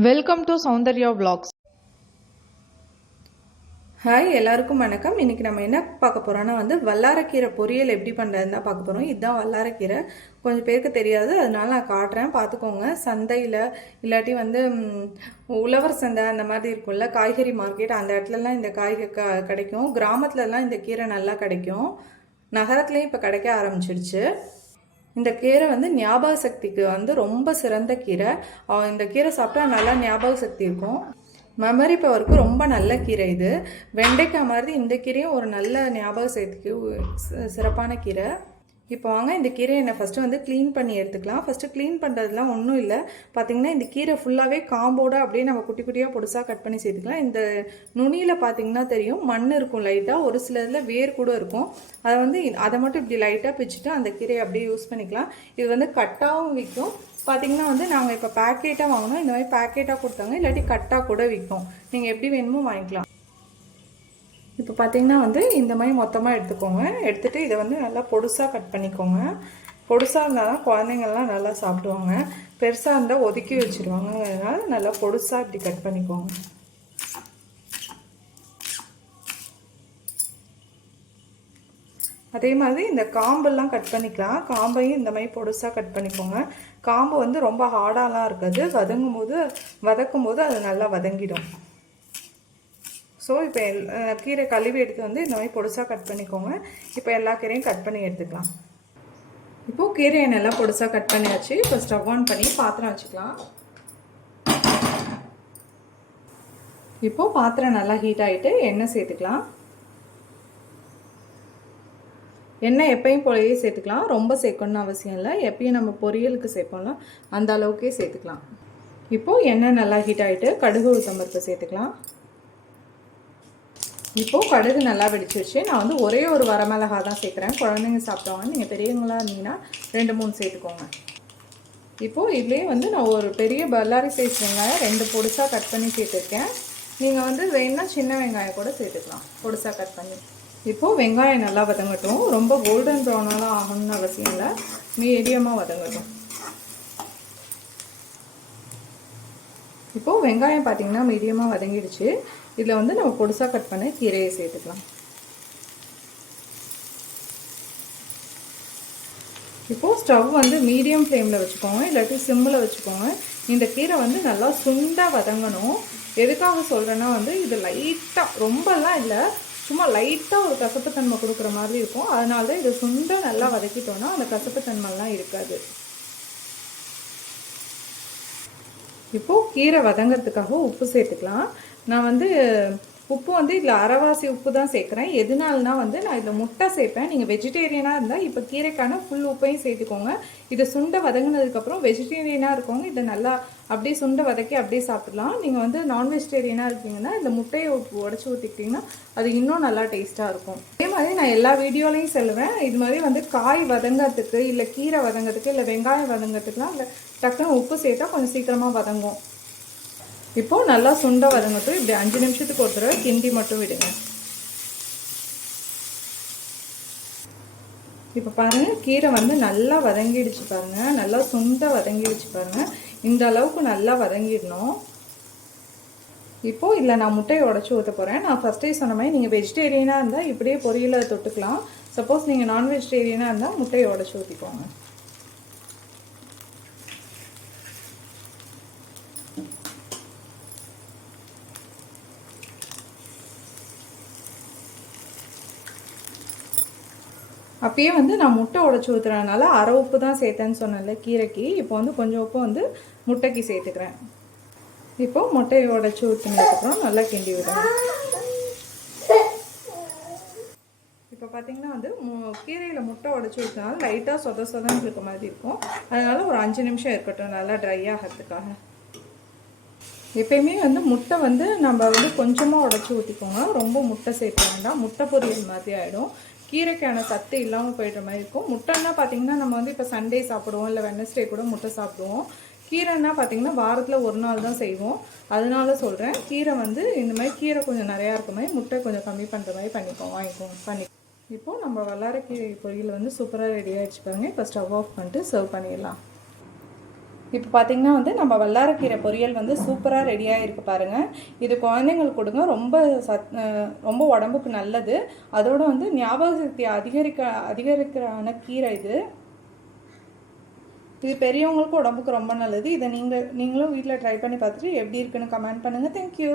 Welcome to Soundarya vlogs. Hi எல்லாருக்கும் வணக்கம். இன்னைக்கு நம்ம என்ன பார்க்க போறோம்னா வந்து வல்லாரக்கீரை பொரியல் எப்படி பண்ணுறதுன்னு தான் பார்க்க போகிறோம் இதுதான் வல்லாரக்கீரை. கொஞ்சம் பேருக்கு தெரியாது. அதனால நான் காட்டுறேன். பார்த்துக்கோங்க. சந்தையில் இல்லாட்டி வந்து உழவர் சந்தை அந்த மாதிரி இருக்கும்ல காய்கறி மார்க்கெட் அந்த இடத்துலலாம் இந்த காய்கறி க கிடைக்கும். கிராமத்துலலாம் இந்த கீரை நல்லா கிடைக்கும். நகரத்துலேயும் இப்போ கிடைக்க ஆரம்பிச்சிடுச்சு இந்த கீரை வந்து ஞாபக சக்திக்கு வந்து ரொம்ப சிறந்த கீரை. இந்த கீரை சாப்பிட்டா நல்லா ஞாபக சக்தி இருக்கும். மெமரி பவருக்கு ரொம்ப நல்ல கீரை இது. வெண்டைக்காய் மாதிரி இந்த கீரையும் ஒரு நல்ல ஞாபக சக்திக்கு சிறப்பான கீரை. இப்போ வாங்க இந்த கீரையை நான் ஃபஸ்ட்டு வந்து க்ளீன் பண்ணி எடுத்துக்கலாம். ஃபஸ்ட்டு க்ளீன் பண்ணுறதுலாம் ஒன்றும் இல்லை. பார்த்தீங்கன்னா இந்த கீரை ஃபுல்லாகவே காம்போட அப்படியே நம்ம குட்டி குட்டியாக பொடிசாக கட் பண்ணி சேர்த்துக்கலாம். இந்த நுனியில் பார்த்தீங்கன்னா தெரியும் மண் இருக்கும் லைட்டாக ஒரு சிலதில் வேர் கூட இருக்கும். அதை வந்து அதை மட்டும் இப்படி லைட்டாக பிச்சுட்டு அந்த கீரையை அப்படியே யூஸ் பண்ணிக்கலாம். இது வந்து கட்டாகவும் விற்கும். பார்த்தீங்கன்னா வந்து நாங்கள் இப்போ பேக்கெட்டாக வாங்கினோம். இந்த மாதிரி பேக்கெட்டாக கொடுத்தாங்க. இல்லாட்டி கட்டாக கூட விற்கும். நீங்கள் எப்படி வேணுமோ வாங்கிக்கலாம். இப்போ பார்த்தீங்கன்னா வந்து இந்த மாதிரி மொத்தமாக எடுத்துக்கோங்க. எடுத்துகிட்டு இதை வந்து நல்லா பொடுசாக கட் பண்ணிக்கோங்க. பொடுசாக இருந்தால் தான் குழந்தைங்கள்லாம் நல்லா சாப்பிடுவாங்க. பெருசாக இருந்தால் ஒதுக்கி வச்சுருவாங்க நல்லா பொடுசாக இப்படி கட் பண்ணிக்கோங்க. அதே மாதிரி இந்த காம்பெல்லாம் கட் பண்ணிக்கலாம். காம்பையும் இந்த மாதிரி பொடுசாக கட் பண்ணிக்கோங்க. காம்பு வந்து ரொம்ப ஹார்டாலாம் இருக்காது. வதங்கும் போது வதக்கும் போது அது நல்லா வதங்கிடும். ஸோ இப்போ எல் கீரை கழுவி எடுத்து வந்து இந்த மாதிரி பொடிசாக கட் பண்ணிக்கோங்க. இப்போ எல்லா கீரையும் கட் பண்ணி எடுத்துக்கலாம். இப்போது கீரையை நல்லா பொடிசாக கட் பண்ணியாச்சு. இப்போ ஸ்டவ் ஆன் பண்ணி பாத்திரம் வச்சுக்கலாம். இப்போது பாத்திரம் நல்லா ஹீட் ஆகிட்டு எண்ணெய் சேர்த்துக்கலாம். எண்ணெய் எப்பயும் போலயே சேர்த்துக்கலாம். ரொம்ப சேர்க்கணும்னு அவசியம் இல்லை. எப்பயும் நம்ம பொரியலுக்கு சேர்ப்போம்ல அந்த அளவுக்கே சேர்த்துக்கலாம். இப்போது எண்ணெய் நல்லா ஹீட் ஆகிட்டு கடுகு உளுத்தம்பருப்பு சேர்த்துக்கலாம். இப்போது கடுகு நல்லா வெடிச்சு வச்சு நான் வந்து ஒரே ஒரு வரமிளகா தான் சேர்க்குறேன். குழந்தைங்க சாப்பிட்டவங்க நீங்கள் பெரியவங்களாக இருந்தீங்கன்னா ரெண்டு மூணு சேர்த்துக்கோங்க. இப்போது இதுலேயே வந்து நான் ஒரு பெரிய பல்லாரி சைஸ் வெங்காயம் ரெண்டு பொடிசாக கட் பண்ணி சேர்த்துருக்கேன். நீங்கள் வந்து வேணுன்னா சின்ன வெங்காயம் கூட சேர்த்துக்கலாம். பொடிசாக கட் பண்ணி. இப்போது வெங்காயம் நல்லா வதங்கட்டும். ரொம்ப கோல்டன் ப்ரௌனெல்லாம் ஆகணும்னு அவசியம் இல்லை. மீடியமாக வதங்கட்டும். இப்போது வெங்காயம் பார்த்திங்கன்னா மீடியமாக வதங்கிடுச்சு. இதில் வந்து நம்ம பொடுசாக கட் பண்ண கீரையை சேர்த்துக்கலாம். இப்போது ஸ்டவ் வந்து மீடியம் ஃப்ளேமில் வச்சுக்கோங்க இல்லாட்டி சிம்மில் வச்சுக்கோங்க. இந்த கீரை வந்து நல்லா சுண்டாக வதங்கணும். எதுக்காக சொல்கிறேன்னா வந்து இது லைட்டாக ரொம்பலாம் இல்லை சும்மா லைட்டாக ஒரு கசப்புத்தன்மை கொடுக்குற மாதிரி இருக்கும். அதனால தான் இதை சுண்டாக நல்லா வதக்கிட்டோன்னா அந்த கசப்புத்தன்மைலாம் இருக்காது. இப்போது கீரை வதங்கிறதுக்காக உப்பு சேர்த்துக்கலாம். நான் வந்து உப்பு வந்து இதில் அரைவாசி உப்பு தான் சேர்க்குறேன். எதனாலனா வந்து நான் இதில் முட்டை சேர்ப்பேன். நீங்கள் வெஜிடேரியனாக இருந்தால் இப்போ கீரைக்கான ஃபுல் உப்பையும் சேர்த்துக்கோங்க. இதை சுண்டை வதங்கினதுக்கப்புறம் வெஜிடேரியனாக இருக்கவங்க இதை நல்லா அப்படியே சுண்டை வதக்கி அப்படியே சாப்பிட்லாம். நீங்கள் வந்து நான் வெஜிடேரியனாக இருக்கீங்கன்னா இந்த முட்டையை உடச்சி ஊற்றிக்கிட்டிங்கன்னா அது இன்னும் நல்லா டேஸ்ட்டாக இருக்கும். அதே மாதிரி நான் எல்லா வீடியோலையும் சொல்லுவேன். இது மாதிரி வந்து காய் வதங்கிறதுக்கு இல்லை கீரை வதங்கிறதுக்கு இல்லை வெங்காயம் வதங்கிறதுக்குலாம் இல்லை டக்குன்னு உப்பு சேர்த்தா கொஞ்சம் சீக்கிரமாக வதங்கும். இப்போது நல்லா சுண்ட வதங்கட்டும். இப்படி அஞ்சு நிமிஷத்துக்கு ஒரு தடவை கிண்டி மட்டும் விடுங்க. இப்போ பாருங்கள் கீரை வந்து நல்லா வதங்கிடுச்சு பாருங்கள் நல்லா சுண்ட வதங்கிடுச்சு பாருங்கள் இந்த அளவுக்கு நல்லா வதங்கிடணும். இப்போது இல்லை நான் முட்டையை உடச்சி ஊற்ற போகிறேன் நான் ஃபஸ்ட்டே சொன்ன மாதிரி நீங்கள் வெஜிடேரியனாக இருந்தால் இப்படியே பொரியலை தொட்டுக்கலாம். சப்போஸ் நீங்கள் நான் வெஜிடேரியனாக இருந்தால் முட்டையை உடச்சி ஊற்றிக்கோங்க அப்பயே வந்து நான் முட்டை உடச்சி ஊற்றுறதுனால அரை உப்பு தான் சேர்த்தேன்னு சொன்னேன்ல கீரைக்கு. இப்போ வந்து கொஞ்சம் உப்பு வந்து முட்டைக்கு சேர்த்துக்கிறேன். இப்போ முட்டையை உடச்சி ஊற்றினதுக்கப்புறம் நல்லா கிண்டி விடுறேன் இப்போ பார்த்தீங்கன்னா வந்து மு- கீரையில் முட்டை உடச்சி ஊற்றினாலும் லைட்டாக சொத சொதன்னு இருக்க மாதிரி இருக்கும். அதனால ஒரு அஞ்சு நிமிஷம் இருக்கட்டும் நல்லா ட்ரை ஆகிறதுக்காக. எப்பயுமே வந்து முட்டை வந்து நம்ம வந்து கொஞ்சமாக உடச்சி ஊற்றிக்கோங்க ரொம்ப முட்டை சேர்க்க வேண்டாம். முட்டை பொரியல் மாதிரி ஆகிடும் கீரைக்கான சத்து இல்லாமல் போயிடுற மாதிரி இருக்கும். முட்டைன்னா பார்த்தீங்கன்னா நம்ம வந்து இப்போ சண்டே சாப்பிடுவோம் இல்லை வெனஸ்டே கூட முட்டை சாப்பிடுவோம். கீரைன்னா பார்த்தீங்கன்னா வாரத்தில் ஒரு நாள் தான் செய்வோம். அதனால சொல்கிறேன் கீரை வந்து இந்த மாதிரி கீரை கொஞ்சம் நிறையா இருக்க மாதிரி முட்டை கொஞ்சம் கம்மி பண்ணுற மாதிரி பண்ணிக்கோங்க வாங்கிக்கோங்க பண்ணி. இப்போது நம்ம வல்லாரக்கீரை பொரியல் வந்து சூப்பராக ரெடி ஆகிடுச்சு பாருங்க. இப்போ ஸ்டவ் ஆஃப் பண்ணிட்டு சர்வ் பண்ணிடலாம். இப்போ பார்த்தீங்கன்னா வந்து நம்ம வல்லாரக்கீரை பொரியல் வந்து சூப்பராக ரெடியாக இருக்குது பாருங்கள் இது குழந்தைங்களுக்கு கொடுங்க. ரொம்ப சத் ரொம்ப உடம்புக்கு நல்லது. அதோட வந்து ஞாபக சக்தி அதிகரிக்க அதிகரிக்கிறான கீரை இது. இது பெரியவங்களுக்கும் உடம்புக்கு ரொம்ப நல்லது. இதை நீங்கள் நீங்களும் வீட்டில் ட்ரை பண்ணி பார்த்துட்டு எப்படி இருக்குன்னு கமெண்ட் பண்ணுங்கள் தேங்க்யூ